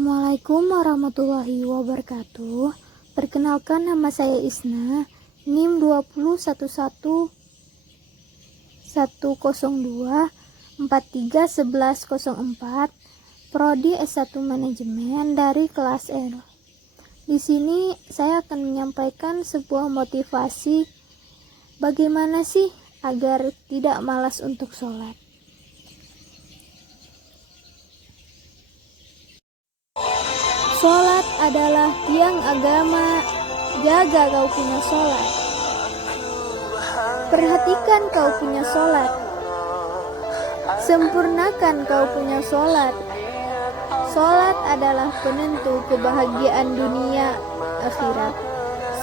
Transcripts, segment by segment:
Assalamualaikum warahmatullahi wabarakatuh. Perkenalkan, nama saya Isna, NIM 2011102431104, Prodi S1 Manajemen dari kelas R. Di sini saya akan menyampaikan sebuah motivasi bagaimana sih agar tidak malas untuk sholat. Sholat adalah tiang agama, jaga kau punya sholat. Perhatikan kau punya sholat. Sempurnakan kau punya sholat. Sholat adalah penentu kebahagiaan dunia akhirat.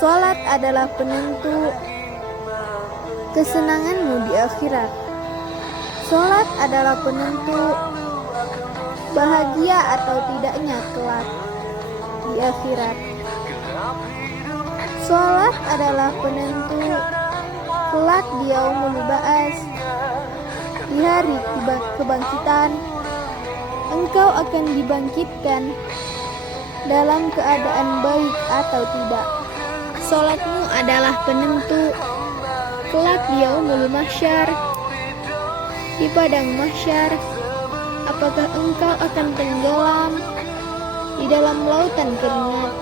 Sholat adalah penentu kesenanganmu di akhirat. Sholat adalah penentu bahagia atau tidaknya kelak di akhirat. Sholat adalah penentu kelak di yaumul ba'ats, di hari kebangkitan. Engkau akan dibangkitkan dalam keadaan baik atau tidak. Sholatmu adalah penentu kelak di yaumul mahsyar, di padang mahsyar. Apakah engkau akan tenggelam di dalam lautan keringat,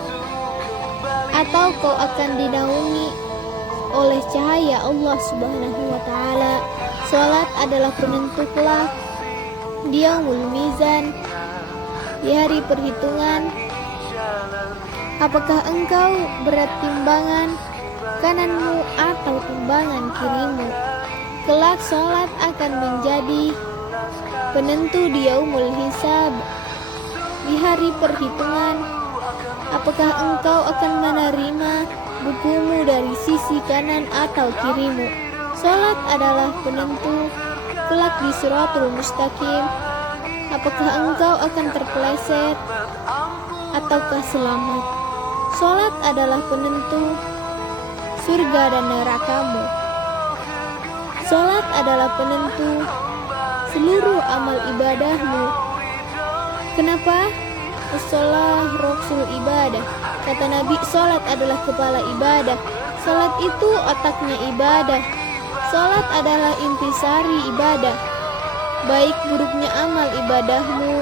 atau kau akan dinaungi oleh cahaya Allah Subhanahu wa Ta'ala? Salat adalah penentu kelak di yaumul mizan, di hari perhitungan. Apakah engkau berat timbangan kananmu atau timbangan kirimu? Kelak salat akan menjadi penentu di yaumul hisab, di hari perhitungan. Apakah engkau akan menerima bukumu dari sisi kanan atau kirimu? Salat adalah penentu kelak di siratul mustaqim. Apakah engkau akan terpeleset ataukah selamat? Salat adalah penentu surga dan nerakamu. Salat adalah penentu seluruh amal ibadahmu. Kenapa? As-shalah rasul ibadah. Kata Nabi, salat adalah kepala ibadah. Salat itu otaknya ibadah. Salat adalah intisari ibadah. Baik buruknya amal ibadahmu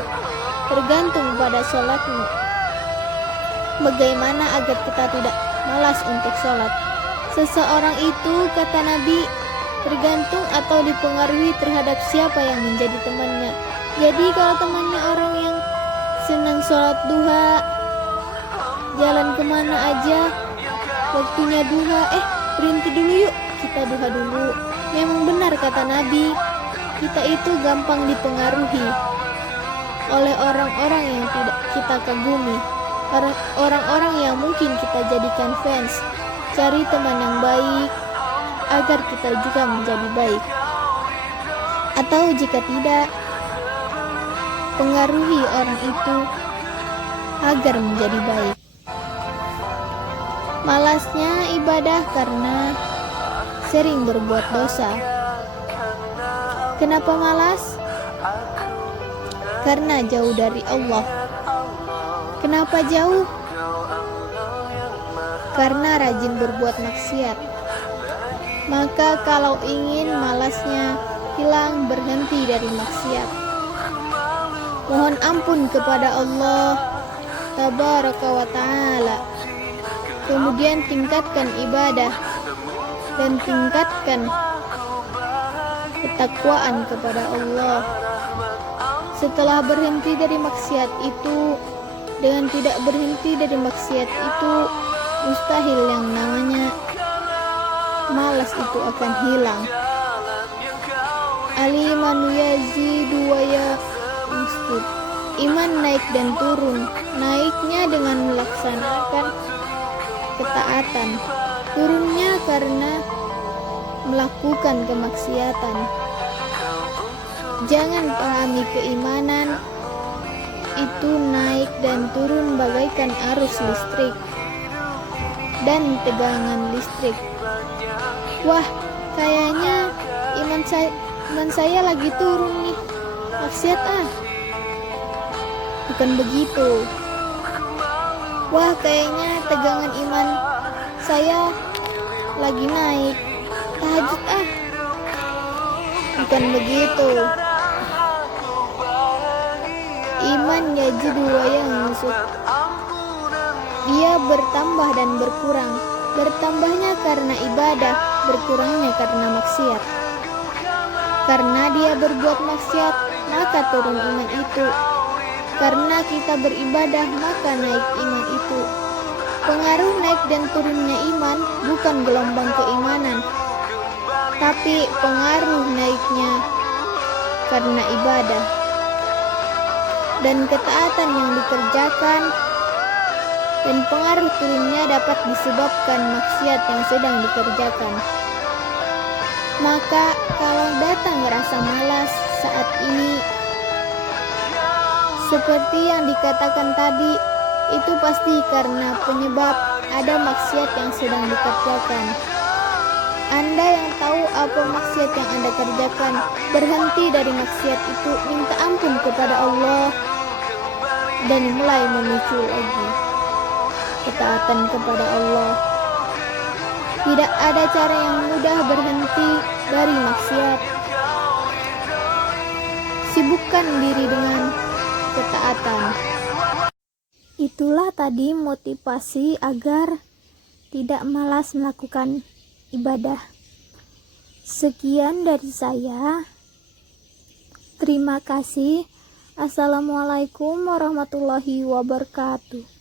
tergantung pada salatmu. Bagaimana agar kita tidak malas untuk salat? Seseorang itu, kata Nabi, tergantung atau dipengaruhi terhadap siapa yang menjadi temannya. Jadi kalau temannya orang yang senang sholat duha, jalan kemana aja waktunya duha, berhenti dulu yuk, kita duha dulu. Memang benar kata Nabi, kita itu gampang dipengaruhi oleh orang-orang yang tidak kita kagumi, orang-orang yang mungkin kita jadikan fans. Cari teman yang baik agar kita juga menjadi baik, atau jika tidak, pengaruhi orang itu agar menjadi baik. Malasnya ibadah karena sering berbuat dosa. Kenapa malas? Karena jauh dari Allah. Kenapa jauh? Karena rajin berbuat maksiat. Maka kalau ingin malasnya hilang, berhenti dari maksiat. Mohon ampun kepada Allah Tabaraka wa Ta'ala. Kemudian tingkatkan ibadah dan tingkatkan ketakwaan kepada Allah. Setelah berhenti dari maksiat itu, dengan tidak berhenti dari maksiat itu, mustahil yang namanya malas itu akan hilang. Al-imanu yazidu wa yanqus. Iman naik dan turun. Naiknya dengan melaksanakan ketaatan, turunnya karena melakukan kemaksiatan. Jangan pahami keimanan itu naik dan turun bagaikan arus listrik dan tegangan listrik. Wah, kayaknya iman saya lagi turun nih, maksiat Bukan begitu. Wah, kayaknya tegangan iman saya lagi naik. Tahajud ah. Bukan begitu. Iman yajidu wa yanqusut. Dia bertambah dan berkurang. Bertambahnya karena ibadah, berkurangnya karena maksiat. Karena dia berbuat maksiat, maka turun iman itu. Karena kita beribadah, maka naik iman itu. Pengaruh naik dan turunnya iman bukan gelombang keimanan, tapi pengaruh naiknya karena ibadah dan ketaatan yang dikerjakan, dan pengaruh turunnya dapat disebabkan maksiat yang sedang dikerjakan. Maka kalau datang rasa malas saat ini, seperti yang dikatakan tadi, itu pasti karena penyebab ada maksiat yang sedang dikerjakan. Anda yang tahu apa maksiat yang Anda kerjakan, berhenti dari maksiat itu, minta ampun kepada Allah, dan mulai memicu lagi ketaatan kepada Allah. Tidak ada cara yang mudah berhenti dari maksiat. Sibukkan diri dengan ketaatan. Itulah tadi motivasi agar tidak malas melakukan ibadah. Sekian dari saya. Terima kasih. Assalamualaikum warahmatullahi wabarakatuh.